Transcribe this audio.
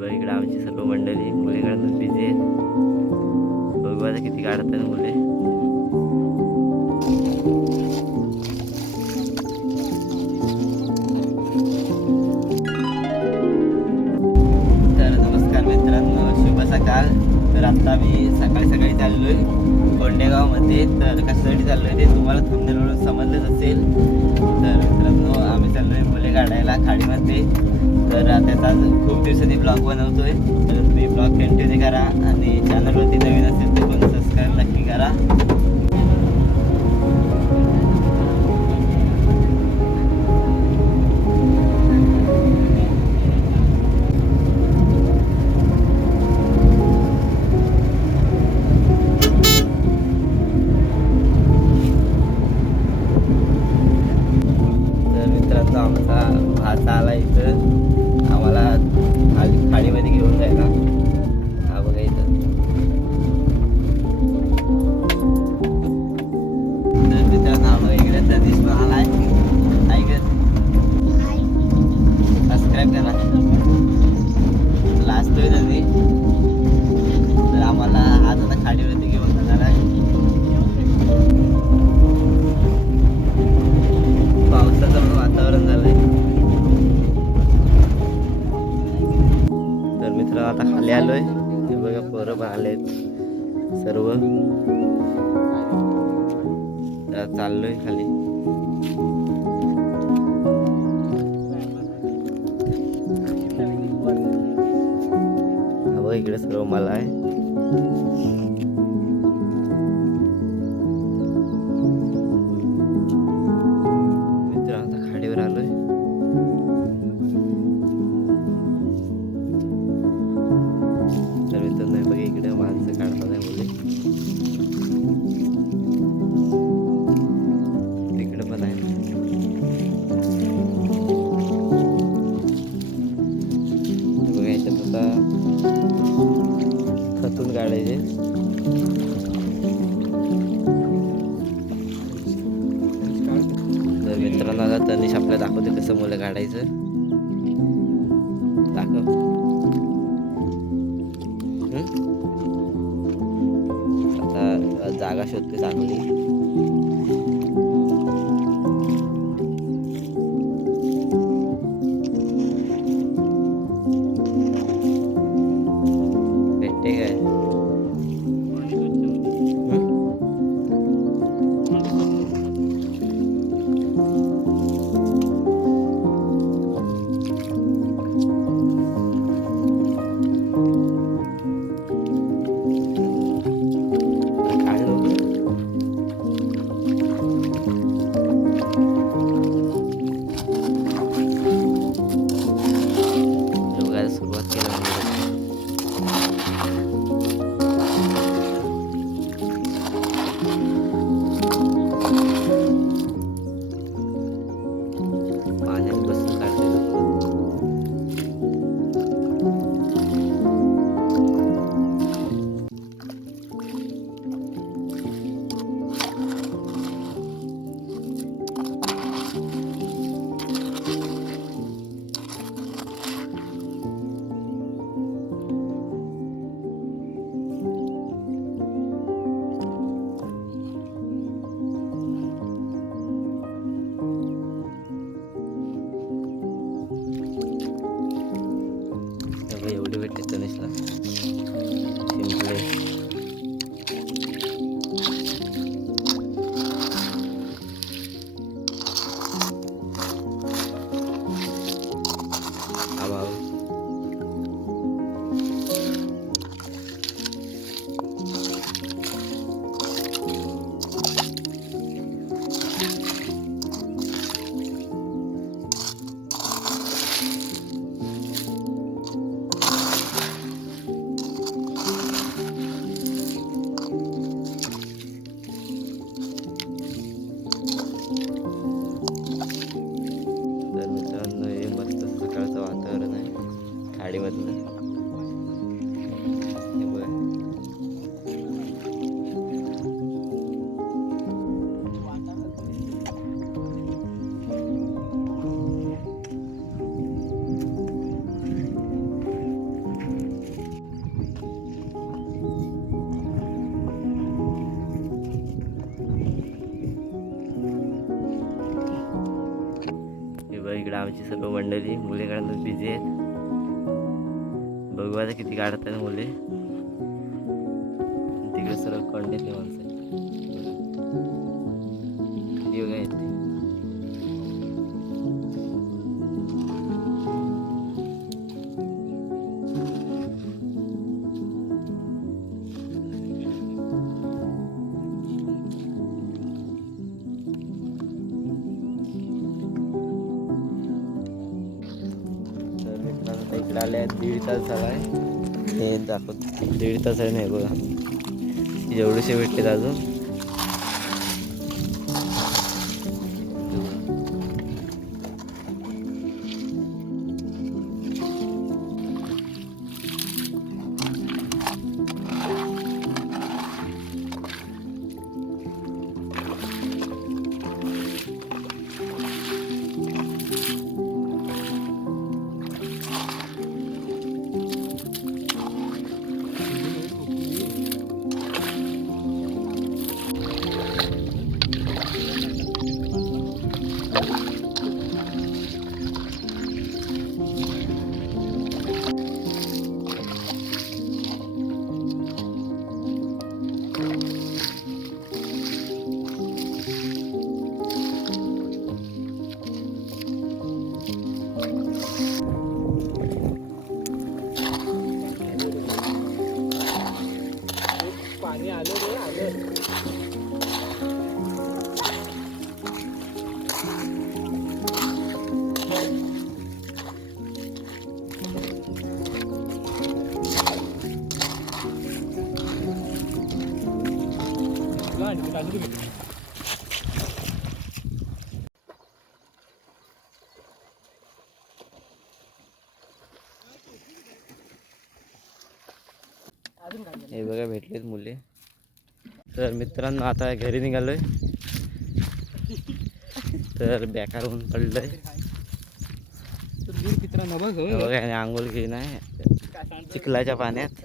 बघ इकडे आमची सर्व मंडळी मुले काढण्यात बिझी आहेत. बघू आता किती काढतात मुले. तर नमस्कार मित्रांनो, शुभ सकाळ. तर आता मी सकाळी चाललोय कोंडेगावमध्ये. तर कशासाठी चाललोय ते तुम्हाला थंबनेलवरून समजलंच असेल. तर मित्रांनो, आम्ही चाललोय मुले काढायला खाडीमध्ये. तर त्याचा खूप दिवसांनी ब्लॉग बनवतोय. तर तुम्ही ब्लॉग कंटिन्यू करा आणि चॅनलवरती नवीन असेल तर कोण सबस्क्राईब नक्की करा. आमचा भात आला इथं आम्हाला खाडीमध्ये घेऊन जायला. हा बघा इथं. तर मित्रांनो आम्हाला इकडे सतीश पण आलाय. सबस्क्राईब करा. लाजतोय नदी. तर आम्हाला आज आता खाडीवरती घेऊन जाणार आहे. पावसाचं वातावरण झालंय. तर मित्र आता खाली आलोय. हे बघा पोरं पण आलेत सर्व. चाललोय खाली. हा इकडे सर्व मला आहे. मित्र आता खाडीवर आलोय. तर मित्रांनो बघा इकडे माणसं काढतात आहे मुले. तिकडे पण आहे. बघा याच्यात आता खतून काढायचे. तर मित्रांनो आता तनिष आपल्याला दाखवते कसं मुलं काढायचं. दाखव. आता जागा शोधते चांगली. भेटते काय? सुरुवात केली. पाण्यात बसून काढते. एवढी भेटते तनिषला. सिंपल आहे. खाडीमधलं हे बघा. सर्व मंडळी मुले काढण्यात बिझी आहेत. बघू आता किती काढत आहेत मुले. तिकडे सर्व कोंड्यातली माणसं आहेत. किती बघा येते. इकडे आले 1.5 तास झाला आहे. हे दाखवत 1.5 तास आहे. नाही बघा एवढेसे भेटलेत अजून. पाणी आलं रे आलं. हे बघा भेटलेत मुले. तर मित्रांनो आता घरी निघालोय. तर बेकार ऊन पडलंय. बघा आणि आंघोळ केली नाही चिखलाच्या पाण्यात.